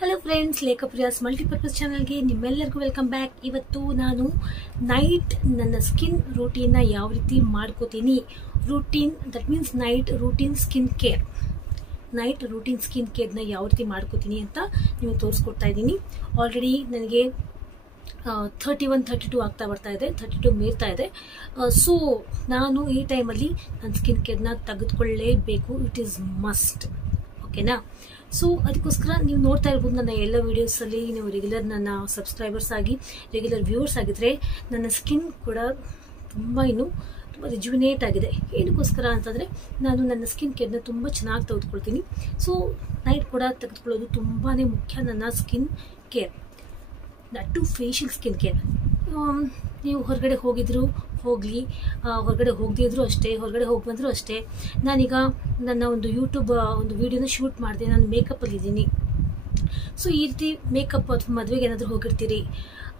Hello friends, ಲೇಖಪ್ರಿಯಾಸ್ multipurpose ಚಾನಲ್ಗೆ ನಿಮ್ಮೆಲ್ಲರಿಗೂ welcome back. ಇವತ್ತು ನಾನು ನೈಟ್ ನನ್ನ ಸ್ಕಿನ್ ರೂಟೀನ್ನ ಯಾವ ರೀತಿ ಮಾಡ್ಕೋತೀನಿ, routine that means night routine skin ಕೇರ್ನ ಯಾವ ರೀತಿ ಮಾಡ್ಕೋತೀನಿ ಅಂತ ನಿಮಗೆ ತೋರಿಸ್ಕೊಡ್ತಾ ಇದ್ದೀನಿ. ಆಲ್ರೆಡಿ ನನಗೆ 31-32 ಆಗ್ತಾ ಬರ್ತಾ ಇದೆ, 32 ಮೀರ್ತಾ ಇದೆ. ಸೊ ನಾನು ಈ ಟೈಮಲ್ಲಿ ನನ್ನ ಸ್ಕಿನ್ ಕೇರ್ನ ತೆಗೆದುಕೊಳ್ಳಲೇಬೇಕು. It is must. ಓಕೆನಾ? ಸೊ ಅದಕ್ಕೋಸ್ಕರ ನೀವು ನೋಡ್ತಾ ಇರ್ಬೋದು ನನ್ನ ಎಲ್ಲ ವೀಡಿಯೋಸಲ್ಲಿ. ನೀವು ರೆಗ್ಯುಲರ್ ನನ್ನ ಸಬ್ಸ್ಕ್ರೈಬರ್ಸ್ ಆಗಿ, ರೆಗ್ಯುಲರ್ ವ್ಯೂವರ್ಸ್ ಆಗಿದ್ರೆ, ನನ್ನ ಸ್ಕಿನ್ ಕೂಡ ತುಂಬ ರಿಜುವಿನೇಟ್ ಆಗಿದೆ. ಏನಕ್ಕೋಸ್ಕರ ಅಂತಂದರೆ ನಾನು ನನ್ನ ಸ್ಕಿನ್ ಕೇರ್ನ ತುಂಬ ಚೆನ್ನಾಗಿ ತೆಗೆದುಕೊಳ್ತೀನಿ. ಸೊ ನೈಟ್ ಕೂಡ ತೆಗೆದುಕೊಳ್ಳೋದು ತುಂಬಾ ಮುಖ್ಯ. ನನ್ನ skin care, that too facial skin care. ನೀವು ಹೊರಗಡೆ ಹೋಗಿದ್ರು ಹೋಗಲಿ, ಹೊರಗಡೆ ಹೋಗದಿದ್ರು ಅಷ್ಟೇ, ಹೊರಗಡೆ ಹೋಗಿ ಬಂದರೂ ಅಷ್ಟೇ. ನಾನೀಗ ನನ್ನ ಒಂದು ಯೂಟ್ಯೂಬ್ ಒಂದು ವಿಡಿಯೋನ ಶೂಟ್ ಮಾಡಿದೆ. ನಾನು ಮೇಕಪ್ಪಲ್ಲಿದ್ದೀನಿ. ಸೊ ಈ ರೀತಿ ಮೇಕಪ್ ಅಥವಾ ಮದುವೆಗೆ ಏನಾದರೂ ಹೋಗಿರ್ತೀರಿ,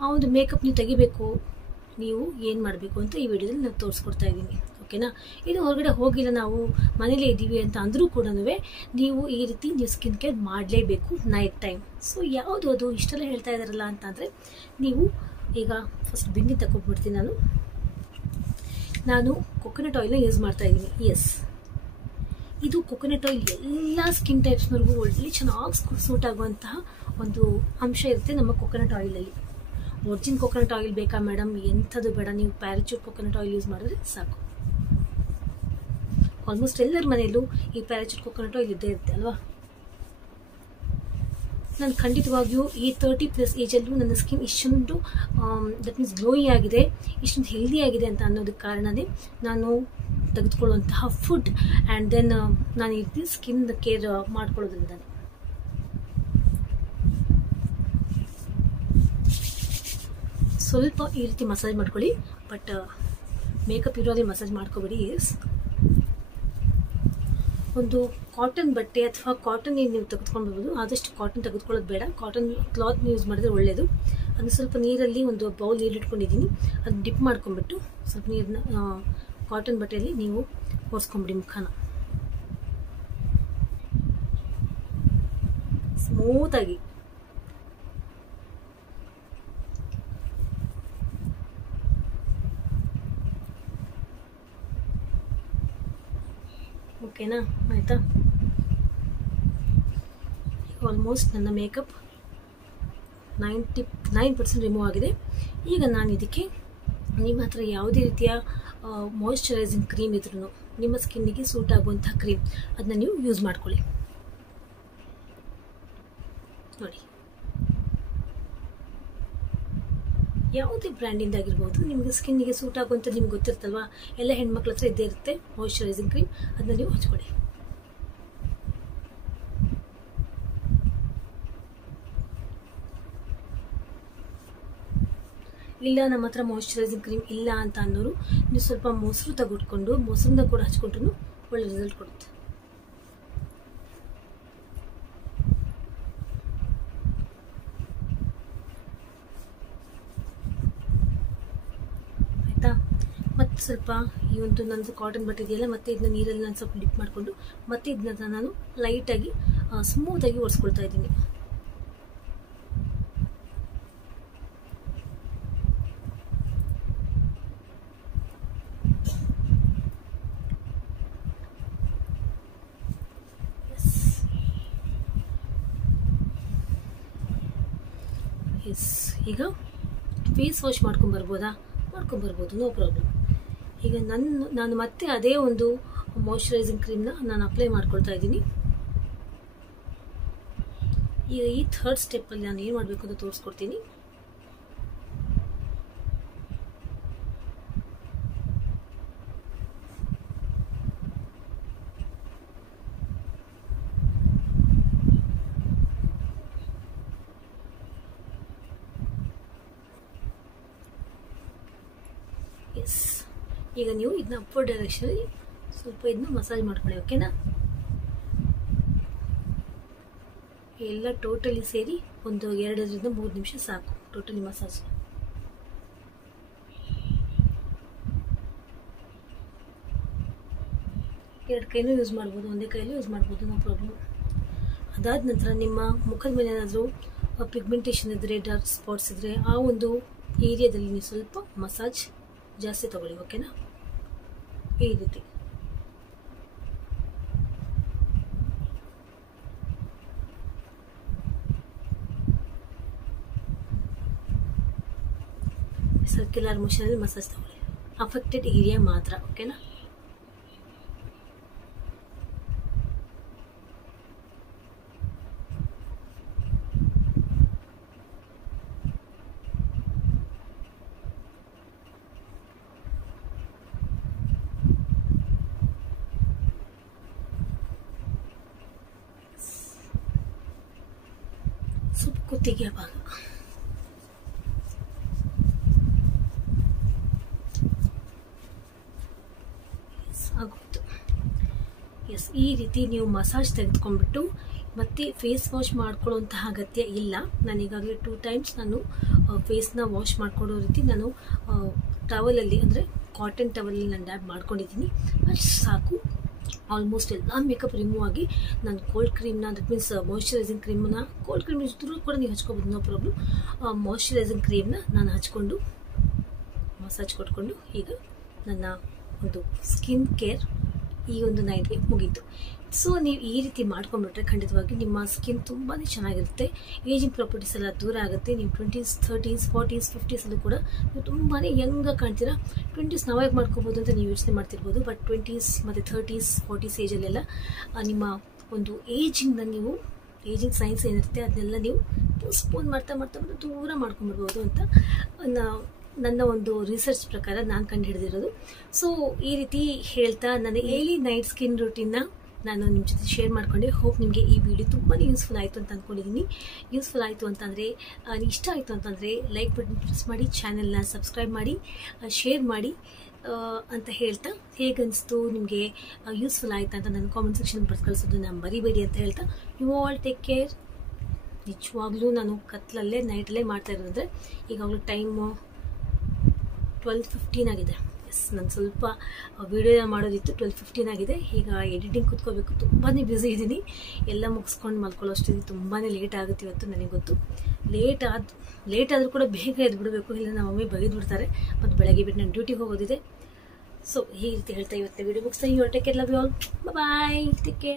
ಆ ಒಂದು ಮೇಕಪ್ ನೀವು ತೆಗಿಬೇಕು. ನೀವು ಏನು ಮಾಡಬೇಕು ಅಂತ ಈ ವಿಡಿಯೋದಲ್ಲಿ ನಾನು ತೋರಿಸ್ಕೊಡ್ತಾ ಇದ್ದೀನಿ. ಓಕೆನಾ? ಇದು ಹೊರಗಡೆ ಹೋಗಿಲ್ಲ, ನಾವು ಮನೇಲೇ ಇದ್ದೀವಿ ಅಂತ ಅಂದರೂ ಕೂಡ ನೀವು ಈ ರೀತಿ ನೀವು ಸ್ಕಿನ್ ಕೇರ್ ಮಾಡಲೇಬೇಕು ನೈಟ್ ಟೈಮ್. ಸೊ ಯಾವುದು ಅದು ಇಷ್ಟೆಲ್ಲ ಹೇಳ್ತಾ ಇದ್ದಾರಲ್ಲ ಅಂತಂದರೆ, ನೀವು ಈಗ ಫಸ್ಟ್ ಬಿಂದಿ ತಗೊಂಡ್ಬಿಡ್ತೀನಿ. ನಾನು ಕೊಕೊನಟ್ ಆಯಿಲ್ನ ಯೂಸ್ ಮಾಡ್ತಾ ಇದ್ದೀನಿ. ಎಸ್, ಇದು ಕೊಕೊನಟ್ ಆಯಿಲ್ ಎಲ್ಲ ಸ್ಕಿನ್ ಟೈಪ್ಸ್ನವ್ರಿಗೂ ಒಳ್ಳೆ ಚೆನ್ನಾಗಿ ಸೂಟ್ ಆಗುವಂತಹ ಒಂದು ಅಂಶ ಇರುತ್ತೆ ನಮ್ಮ ಕೊಕೊನಟ್ ಆಯಿಲಲ್ಲಿ. ಒರಿಜಿನ್ ಕೊಕೊನಟ್ ಆಯಿಲ್ ಬೇಕಾ ಮೇಡಮ್? ಎಂಥದ್ದು ಬೇಡ, ನೀವು ಪ್ಯಾರಾಚೂಟ್ ಕೊಕೊನಟ್ ಆಯಿಲ್ ಯೂಸ್ ಮಾಡಿದ್ರೆ ಸಾಕು. ಆಲ್ಮೋಸ್ಟ್ ಎಲ್ಲರ ಮನೆಯಲ್ಲೂ ಈ ಪ್ಯಾರಾಚೂಟ್ ಕೊಕೊನಟ್ ಆಯಿಲ್ ಇದ್ದೇ ಇರುತ್ತೆ ಅಲ್ವಾ? ನಾನು ಖಂಡಿತವಾಗಿಯೂ ಈ 30+ ಏಜಲ್ಲೂ ನನ್ನ ಸ್ಕಿನ್ ಇಷ್ಟೊಂದು ದಟ್ ಮೀನ್ಸ್ ಗ್ಲೋಯಿ ಆಗಿದೆ, ಇಷ್ಟೊಂದು ಹೆಲ್ದಿ ಆಗಿದೆ ಅಂತ ಅನ್ನೋದಕ್ಕೆ ಕಾರಣನೇ ನಾನು ತೆಗೆದುಕೊಳ್ಳುವಂತಹ ಫುಡ್ ಆ್ಯಂಡ್ ದೆನ್ ನಾನು ಈ ರೀತಿ ಸ್ಕಿನ್ ಕೇರ್ ಮಾಡ್ಕೊಳ್ಳೋದ್ರಿಂದ. ಸ್ವಲ್ಪ ಈ ರೀತಿ ಮಸಾಜ್ ಮಾಡ್ಕೊಳ್ಳಿ, ಬಟ್ ಮೇಕಪ್ ಇರೋದೇ ಮಸಾಜ್ ಮಾಡ್ಕೋಬೇಡಿ. ಒಂದು ಕಾಟನ್ ಬಟ್ಟೆ ಅಥವಾ ಕಾಟನ್ ನೀವು ತೆಗೆದುಕೊಳ್ಬೋದು. ಆದಷ್ಟು ಕಾಟನ್ ತೆಗೆದುಕೊಳ್ಳೋದು ಬೇಡ, ಕಾಟನ್ ಕ್ಲಾತ್ ಯೂಸ್ ಮಾಡಿದ್ರೆ ಒಳ್ಳೆಯದು. ಅದನ್ನು ಸ್ವಲ್ಪ ನೀರಲ್ಲಿ ಒಂದು ಬೌಲ್ ನೀರು ಇಟ್ಕೊಂಡಿದ್ದೀನಿ, ಅದನ್ನ ಡಿಪ್ ಮಾಡ್ಕೊಂಡ್ಬಿಟ್ಟು ಸ್ವಲ್ಪ ನೀರನ್ನ ಕಾಟನ್ ಬಟ್ಟೆಯಲ್ಲಿ ನೀವು ಒರೆಸ್ಕೊಂಬಿಡಿ ಮುಖನ ಸ್ಮೂತಾಗಿ. ಓಕೆನಾ? ಆಯಿತಾ? ಆಲ್ಮೋಸ್ಟ್ ನನ್ನ ಮೇಕಪ್ 99% ರಿಮೂವ್ ಆಗಿದೆ. ಈಗ ನಾನು ಇದಕ್ಕೆ ನಿಮ್ಮ ಹತ್ರ ಯಾವುದೇ ರೀತಿಯ ಮಾಯಿಶ್ಚರೈಸಿಂಗ್ ಕ್ರೀಮ್ ಇದ್ರೂ, ನಿಮ್ಮ ಸ್ಕಿನ್ನಿಗೆ ಸೂಟ್ ಆಗುವಂಥ ಕ್ರೀಮ್, ಅದನ್ನ ನೀವು ಯೂಸ್ ಮಾಡ್ಕೊಳ್ಳಿ. ನೋಡಿ, ಯಾವುದೇ ಬ್ರ್ಯಾಂಡಿಂದಾಗಿರ್ಬೋದು, ನಿಮಗೆ ಸ್ಕಿನ್ನಿಗೆ ಸೂಟ್ ಆಗುವಂಥ ನಿಮ್ಗೆ ಗೊತ್ತಿರ್ತಲ್ವಾ, ಎಲ್ಲ ಹೆಣ್ಮಕ್ಳ ಹತ್ರ ಇದ್ದೇ ಇರುತ್ತೆ ಮಾಯಿಶ್ಚರೈಸಿಂಗ್ ಕ್ರೀಮ್. ಅದನ್ನ ನೀವು ಹಚ್ಕೊಳ್ಳಿ. ಇಲ್ಲ ನಮ್ಮ ಹತ್ರ ಮಾಯಿಶ್ಚರೈಸಿಂಗ್ ಕ್ರೀಮ್ ಇಲ್ಲ ಅಂತ ಅನ್ನೋರು, ನೀವು ಸ್ವಲ್ಪ ಮೊಸರು ತೆಗೆದುಕೊಂಡು ಮೊಸರನ್ನ ಕೂಡ ಹಚ್ಕೊಂಡ್ರು ಒಳ್ಳೆ ರಿಸಲ್ಟ್ ಕೊಡುತ್ತೆ. ಆಯಿತಾ? ಮತ್ತು ಸ್ವಲ್ಪ ಈ ಒಂದು ನನ್ನದು ಕಾಟನ್ ಬಟ್ಟೆ ಇದೆಯಲ್ಲ, ಮತ್ತೆ ಇದನ್ನ ನೀರಲ್ಲಿ ನಾನು ಸ್ವಲ್ಪ ಡಿಪ್ ಮಾಡಿಕೊಂಡು ಮತ್ತೆ ಇದನ್ನ ನಾನು ಲೈಟಾಗಿ ಸ್ಮೂತಾಗಿ ಒರೆಸ್ಕೊಳ್ತಾ ಇದ್ದೀನಿ. ಎಸ್, ಈಗ ಫೇಸ್ ವಾಶ್ ಮಾಡ್ಕೊಂಬರ್ಬೋದಾ? ಮಾಡ್ಕೊಂಬರ್ಬೋದು, ನೋ ಪ್ರಾಬ್ಲಮ್. ಈಗ ನಾನು ಮತ್ತೆ ಅದೇ ಒಂದು ಮಾಯಿಶ್ಚರೈಸಿಂಗ್ ಕ್ರೀಮ್ನ ನಾನು ಅಪ್ಲೈ ಮಾಡ್ಕೊಳ್ತಾ ಇದ್ದೀನಿ. ಈಗ ಈ 3rd ಸ್ಟೆಪ್ಪಲ್ಲಿ ನಾನು ಏನು ಮಾಡಬೇಕು ಅಂತ ತೋರಿಸ್ಕೊಡ್ತೀನಿ. ಎಸ್, ಈಗ ನೀವು ಇದನ್ನ ಅಪ್ವರ್ಡ್ ಡೈರೆಕ್ಷನಲ್ಲಿ ಸ್ವಲ್ಪ ಇದನ್ನ ಮಸಾಜ್ ಮಾಡ್ಕೊಳ್ಳಿ. ಓಕೆನಾ? ಎಲ್ಲ ಟೋಟಲಿ ಸೇರಿ ಒಂದು 2-3 ನಿಮಿಷ ಸಾಕು ಟೋಟಲಿ ಮಸಾಜ್. ಎರಡು ಕೈನೂ ಯೂಸ್ ಮಾಡ್ಬೋದು, ಒಂದೇ ಕೈಯಲ್ಲೂ ಯೂಸ್ ಮಾಡ್ಬೋದು, ನೋ ಪ್ರಾಬ್ಲಮ್. ಅದಾದ ನಂತರ ನಿಮ್ಮ ಮುಖದ ಮೇಲೆ ಏನಾದರೂ ಪಿಗ್ಮೆಂಟೇಷನ್ ಇದ್ದರೆ, ಡಾರ್ಕ್ ಸ್ಪಾಟ್ಸ್ ಇದ್ದರೆ ಆ ಒಂದು ಏರಿಯಾದಲ್ಲಿ ನೀವು ಸ್ವಲ್ಪ ಮಸಾಜ್ ಜಾಸ್ತಿ ತಗೊಳ್ಳಿ. ಓಕೆನಾ? ಈ ರೀತಿ ಸರ್ಕ್ಯುಲರ್ ಮೋಷನಲ್ಲಿ ಮಸಾಜ್ ತಗೊಳ್ಳಿ, ಅಫೆಕ್ಟೆಡ್ ಏರಿಯಾ ಮಾತ್ರ. ಓಕೆನಾ? ಸ್ವಲ್ಪ ಕುತ್ತಿಗೆಯ ಭಾಗ ಆಗೋಯ್ತು. ಎಸ್, ಈ ರೀತಿ ನೀವು ಮಸಾಜ್ ತೆಗೆದುಕೊಂಡ್ಬಿಟ್ಟು ಮತ್ತೆ ಫೇಸ್ ವಾಶ್ ಮಾಡ್ಕೊಳ್ಳುವಂತಹ ಅಗತ್ಯ ಇಲ್ಲ. ನಾನು ಈಗಾಗಲೇ 2 ಟೈಮ್ಸ್ ನಾನು ಫೇಸ್ನ ವಾಶ್ ಮಾಡ್ಕೊಳ್ಳೋ ರೀತಿ ನಾನು ಟವಲಲ್ಲಿ, ಅಂದರೆ ಕಾಟನ್ ಟವಲಲ್ಲಿ ನಾನು ಡ್ಯಾಬ್ ಮಾಡ್ಕೊಂಡಿದ್ದೀನಿ. ಅಷ್ಟು ಸಾಕು. ಆಲ್ಮೋಸ್ಟ್ ಎಲ್ಲ ಮೇಕಪ್ ರಿಮೂವ್ ಆಗಿ ನಾನು ಕೋಲ್ಡ್ ಕ್ರೀಮ್ನ, ದಟ್ ಮೀನ್ಸ್ ಮಾಯ್ಶ್ಚರೈಸಿಂಗ್ ಕ್ರೀಮ್ನ, ಕೋಲ್ಡ್ ಕ್ರೀಮ್ ಇದ್ರೂ ಕೂಡ ನೀವು ಹಚ್ಕೋಬೋದು, ನೋ ಪ್ರಾಬ್ಲಮ್. ಮಾಯ್ಶ್ಚರೈಸಿಂಗ್ ಕ್ರೀಮ್ನ ನಾನು ಹಚ್ಕೊಂಡು ಮಸಾಜ್ ಕೊಟ್ಕೊಂಡು ಈಗ ನನ್ನ ಒಂದು ಸ್ಕಿನ್ ಕೇರ್ ಈ ಒಂದು ನೈಟ್ಗೆ ಮುಗೀತು. ಸೊ ನೀವು ಈ ರೀತಿ ಮಾಡ್ಕೊಂಡ್ಬಿಟ್ರೆ ಖಂಡಿತವಾಗಿ ನಿಮ್ಮ ಸ್ಕಿನ್ ತುಂಬಾ ಚೆನ್ನಾಗಿರುತ್ತೆ. ಏಜಿಂಗ್ ಪ್ರಾಪರ್ಟೀಸ್ ಎಲ್ಲ ದೂರ ಆಗುತ್ತೆ. ನೀವು 20s, 30s, 40s, 50s ಅಲ್ಲೂ ಕೂಡ ನೀವು ತುಂಬಾ ಯಂಗಾಗಿ ಕಾಣ್ತೀರಾ. 20s ನಾವಾಗ ಮಾಡ್ಕೋಬೋದು ಅಂತ ನೀವು ಯೋಚನೆ ಮಾಡ್ತಿರ್ಬೋದು, ಬಟ್ 20s ಮತ್ತು 30s, 40s ಏಜಲ್ಲೆಲ್ಲ ನಿಮ್ಮ ಒಂದು ಏಜಿಂಗ್ ಸೈನ್ಸ್ ಏನಿರುತ್ತೆ ಅದನ್ನೆಲ್ಲ ನೀವು ಪೋಸ್ಟ್ಪೋನ್ ಮಾಡ್ತಾ ದೂರ ಮಾಡ್ಕೊಂಡ್ಬಿಡ್ಬೋದು ಅಂತ ನನ್ನ ಒಂದು ರಿಸರ್ಚ್ ಪ್ರಕಾರ ನಾನು ಕಂಡು ಹಿಡಿದಿರೋದು. ಸೊ ಈ ರೀತಿ ಹೇಳ್ತಾ ನನ್ನ ಡೈಲಿ ನೈಟ್ ಸ್ಕಿನ್ ರೂಟೀನ್ನ ನಾನು ನಿಮ್ಮ ಜೊತೆ ಶೇರ್ ಮಾಡ್ಕೊಂಡೆ. ಹೋಪ್ ನಿಮಗೆ ಈ ವಿಡಿಯೋ ತುಂಬಾ ಯೂಸ್ಫುಲ್ ಆಯಿತು ಅಂತ ಅಂದ್ಕೊಂಡಿದ್ದೀನಿ. ಯೂಸ್ಫುಲ್ ಆಯಿತು ಅಂತಂದರೆ, ಇಷ್ಟ ಆಯಿತು ಅಂತಂದರೆ ಲೈಕ್ ಬಟನ್ ಪ್ರೆಸ್ ಮಾಡಿ, ಚಾನೆಲ್ನ ಸಬ್ಸ್ಕ್ರೈಬ್ ಮಾಡಿ, ಶೇರ್ ಮಾಡಿ ಅಂತ ಹೇಳ್ತಾ, ಹೇಗನ್ನಿಸ್ತು ನಿಮಗೆ, ಯೂಸ್ಫುಲ್ ಆಯಿತಾ ಅಂತ ನನ್ನ ಕಾಮೆಂಟ್ ಸೆಕ್ಷನ್ ಬರ್ದು ಕಳಿಸೋದನ್ನ ಮರಿಬೇಡಿ ಅಂತ ಹೇಳ್ತಾ, ಯು ಆಲ್ ಟೇಕ್ ಕೇರ್. ನಿಜವಾಗ್ಲೂ ನಾನು ಕತ್ಲಲ್ಲೇ ನೈಟಲ್ಲೇ ಮಾಡ್ತಾ ಇರೋದಂದರೆ ಈಗಾಗಲೂ ಟೈಮು 12:15 ಆಗಿದೆ. ಎಸ್, ನಾನು ಸ್ವಲ್ಪ ವಿಡಿಯೋ ಮಾಡೋದಿತ್ತು. 12:15 ಆಗಿದೆ. ಈಗ ಎಡಿಟಿಂಗ್ ಕೂತ್ಕೋಬೇಕು. ತುಂಬಾ ಬ್ಯುಸಿ ಇದ್ದೀನಿ. ಎಲ್ಲ ಮುಗಿಸ್ಕೊಂಡು ಮಲ್ಕೊಳ್ಳೋಷ್ಟಿದೆ. ತುಂಬಾ ಲೇಟ್ ಆಗುತ್ತೆ ಇವತ್ತು, ನನಗೆ ಗೊತ್ತು. ಲೇಟ್ ಆದರೂ ಕೂಡ ಬೇಗ ಎದ್ದು ಬಿಡಬೇಕು, ಇಲ್ಲ ನಮ್ಮ ಮಮ್ಮಿ ಬಗೆದು ಬಿಡ್ತಾರೆ. ಮತ್ತು ಬೆಳಗ್ಗೆ ಬಿಟ್ಟು ನಾನು ಡ್ಯೂಟಿಗೆ ಹೋಗೋದಿದೆ. ಸೊ ಈ ರೀತಿ ಹೇಳ್ತಾ ಇವತ್ತು ವಿಡಿಯೋ ಮುಗಿಸ್ತಾ, you take care, love you all, bye, take care.